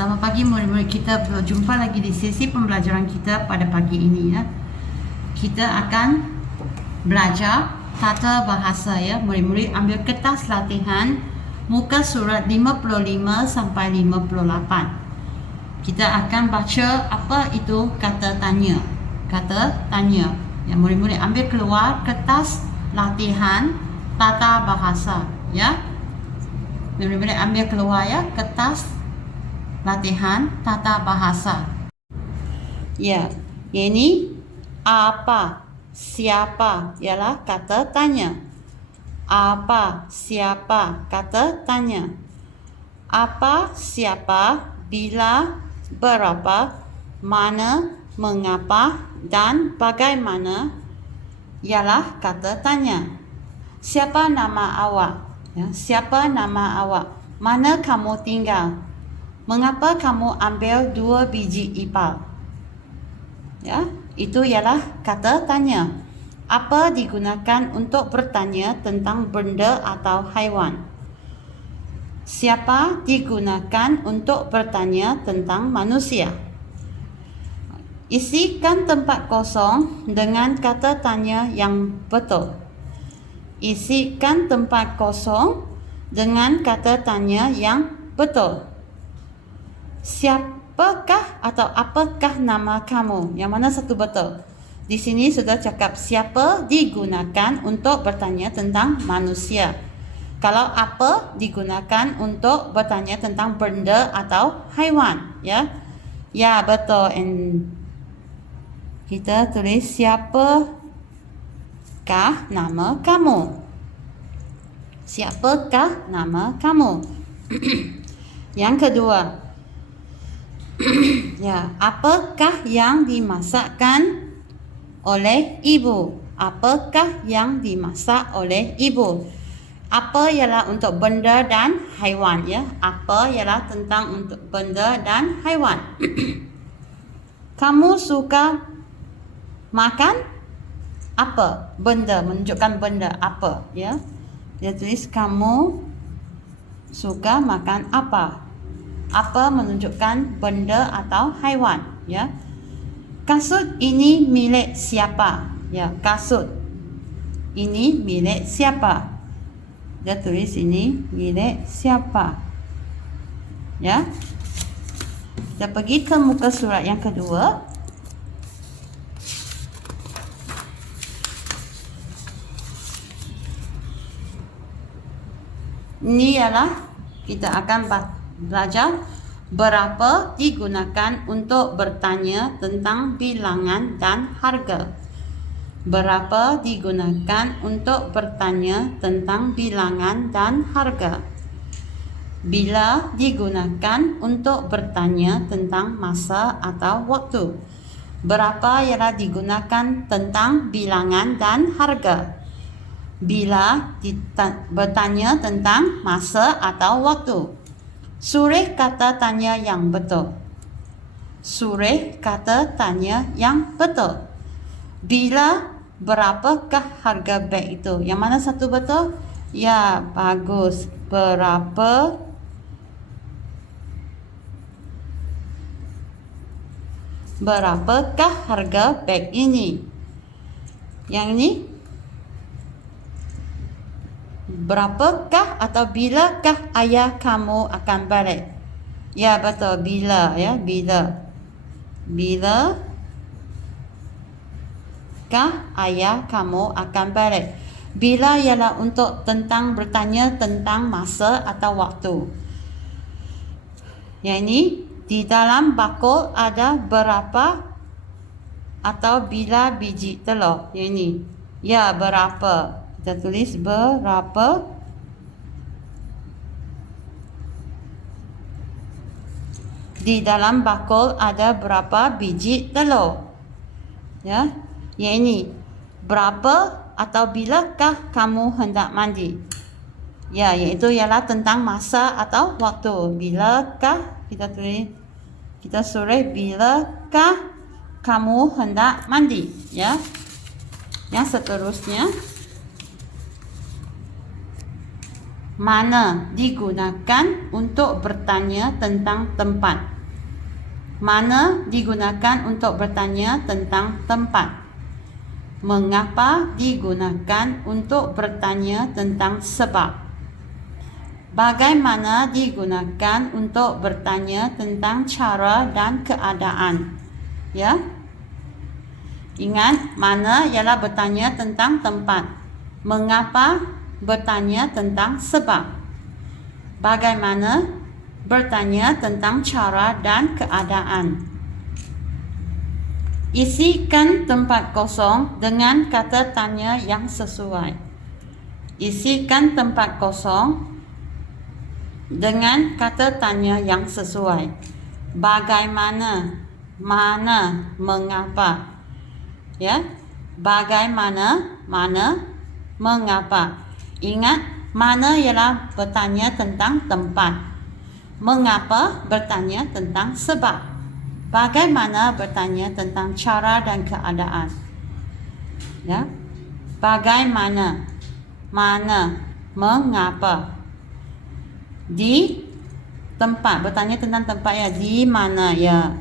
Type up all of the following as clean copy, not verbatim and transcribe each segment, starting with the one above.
Selamat pagi murid-murid kita, berjumpa lagi di sesi pembelajaran kita pada pagi ini ya. Kita akan belajar tata bahasa ya. Murid-murid ambil kertas latihan muka surat 55 sampai 58. Kita akan baca apa itu kata tanya. Kata tanya. Ya, murid-murid ambil keluar kertas latihan tata bahasa ya. Murid-murid ambil keluar ya kertas latihan tata bahasa. Ya, ini apa, siapa ialah kata tanya. Apa, siapa, kata tanya. Apa, siapa, bila, berapa, mana, mengapa dan bagaimana ialah kata tanya. Siapa nama awak? Ya, siapa nama awak? Mana kamu tinggal? Mengapa kamu ambil 2 biji ipal? Ya, itu ialah kata tanya. Apa digunakan untuk bertanya tentang benda atau haiwan? Siapa digunakan untuk bertanya tentang manusia? Isikan tempat kosong dengan kata tanya yang betul. Isikan tempat kosong dengan kata tanya yang betul. Siapakah atau apakah nama kamu? Yang mana satu betul? Di sini sudah cakap siapa digunakan untuk bertanya tentang manusia. Kalau apa digunakan untuk bertanya tentang benda atau haiwan, ya. Ya, betul. And kita tulis siapakah nama kamu? Siapakah nama kamu? Yang kedua, ya, apakah yang dimasakkan oleh ibu? Apakah yang dimasak oleh ibu? Apa ialah untuk benda dan haiwan ya. Apa ialah tentang untuk benda dan haiwan. Kamu suka makan apa? Benda, menunjukkan benda apa ya. Dia tulis kamu suka makan apa? Apa menunjukkan benda atau haiwan ya. Kasut ini milik siapa? Ya, kasut ini milik siapa? Dia tulis ini milik siapa? Ya. Kita pergi ke muka surat yang kedua. Ini ialah kita akan belajar berapa digunakan untuk bertanya tentang bilangan dan harga. Berapa digunakan untuk bertanya tentang bilangan dan harga. Bila digunakan untuk bertanya tentang masa atau waktu. Berapa ialah digunakan tentang bilangan dan harga. Bila bertanya tentang masa atau waktu. Surih kata tanya yang betul. Surih kata tanya yang betul. Bila, berapakah harga beg itu? Yang mana satu betul? Ya, bagus. Berapa? Berapakah harga beg ini? Yang ini? Berapakah atau bilakah ayah kamu akan balik? Ya, betul. Bila ya, bila. Bilakah ayah kamu akan balik? Bila ialah untuk tentang bertanya tentang masa atau waktu. Yang ini di dalam bakul ada berapa atau bila biji telur? Yang ini. Ya, berapa? Kita tulis berapa di dalam bakul ada berapa biji telur. Ya, yang ini berapa atau bilakah kamu hendak mandi? Ya, iaitu ialah tentang masa atau waktu. Bilakah kita tulis, kita surih bilakah kamu hendak mandi? Ya. Yang seterusnya, Mana digunakan untuk bertanya tentang tempat. Mana digunakan untuk bertanya tentang tempat. Mengapa digunakan untuk bertanya tentang sebab. Bagaimana digunakan untuk bertanya tentang cara dan keadaan. Ya. Ingat, mana ialah bertanya tentang tempat. Mengapa bertanya tentang sebab. Bagaimana bertanya tentang cara dan keadaan. Isikan tempat kosong dengan kata tanya yang sesuai. Isikan tempat kosong dengan kata tanya yang sesuai. Bagaimana, mana, mengapa. Ya, bagaimana, mana, mengapa. Ingat, mana ialah bertanya tentang tempat. Mengapa bertanya tentang sebab. Bagaimana bertanya tentang cara dan keadaan. Ya, bagaimana, mana, mengapa. Di tempat, bertanya tentang tempat ya. Di mana ya.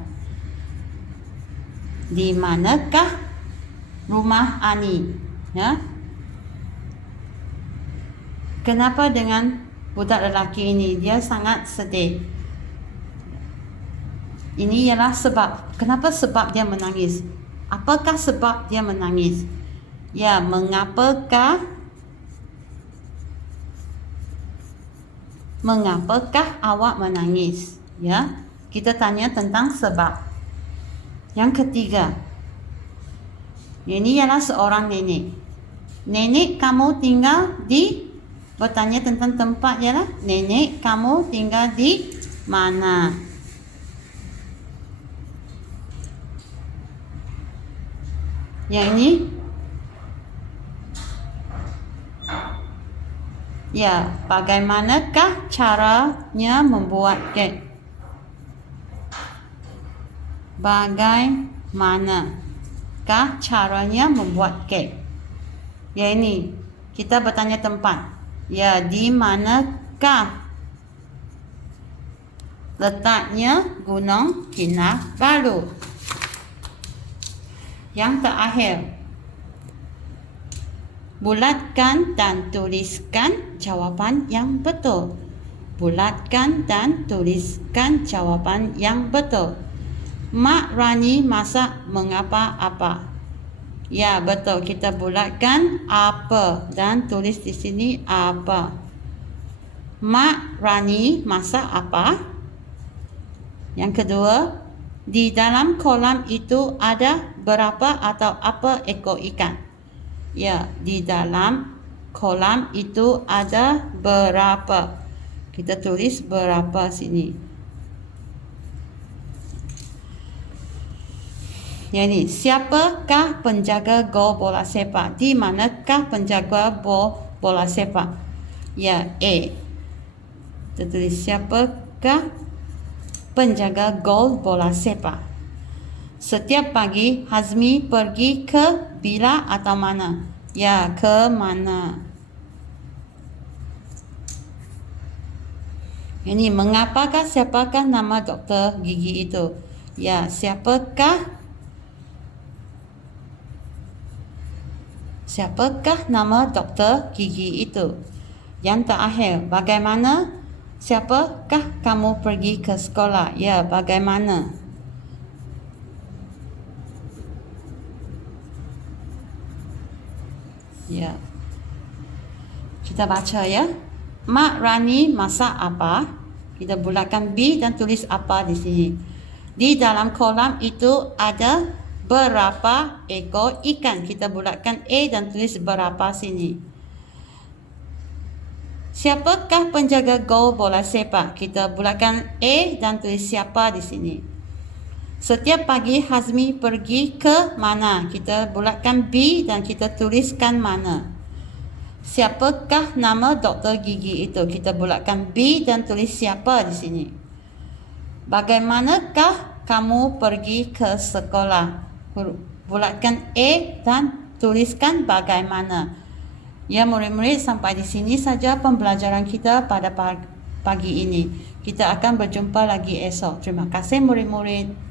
Di manakah rumah Ani? Ya. Kenapa dengan budak lelaki ini dia sangat sedih? Ini ialah sebab. Kenapa sebab dia menangis? Apakah sebab dia menangis? Ya, mengapakah awak menangis? Ya, kita tanya tentang sebab. Yang ketiga, ini ialah seorang nenek. Nenek, kamu tinggal di, bertanya tentang tempat ialah, nenek, kamu tinggal di mana? Yang ini, ya, bagaimanakah caranya membuat kek? Bagaimanakah caranya membuat kek? Ya, ini kita bertanya tempat. Ya, di manakah letaknya Gunung Kinabalu? Yang terakhir, bulatkan dan tuliskan jawapan yang betul. Bulatkan dan tuliskan jawapan yang betul. Mak Rani masak mengapa apa? Ya, betul. Kita bulatkan apa dan tulis di sini apa. Mak Rani masak apa? Yang kedua, di dalam kolam itu ada berapa atau apa ekor ikan? Ya, di dalam kolam itu ada berapa. Kita tulis berapa sini. Yang ini, siapakah penjaga gol bola sepak? Di manakah penjaga bola sepak? Ya, A. Kita tulis siapakah penjaga gol bola sepak. Setiap pagi Hazmi pergi ke bila atau mana? Ya, ke mana? Ini, mengapakah, siapakah nama doktor gigi itu? Ya, siapakah nama doktor gigi itu? Yang terakhir, bagaimana? Siapakah kamu pergi ke sekolah? Ya, bagaimana? Ya. Kita baca ya. Mak Rani masak apa? Kita bulatkan B dan tulis apa di sini. Di dalam kolam itu ada berapa ekor ikan? Kita bulatkan A dan tulis berapa sini. Siapakah penjaga gol bola sepak? Kita bulatkan A dan tulis siapa di sini. Setiap pagi Hazmi pergi ke mana? Kita bulatkan B dan kita tuliskan mana. Siapakah nama doktor gigi itu? Kita bulatkan B dan tulis siapa di sini. Bagaimanakah kamu pergi ke sekolah? Bulatkan A dan tuliskan bagaimana. Ya murid-murid, sampai di sini saja pembelajaran kita pada pagi ini. Kita akan berjumpa lagi esok. Terima kasih murid-murid.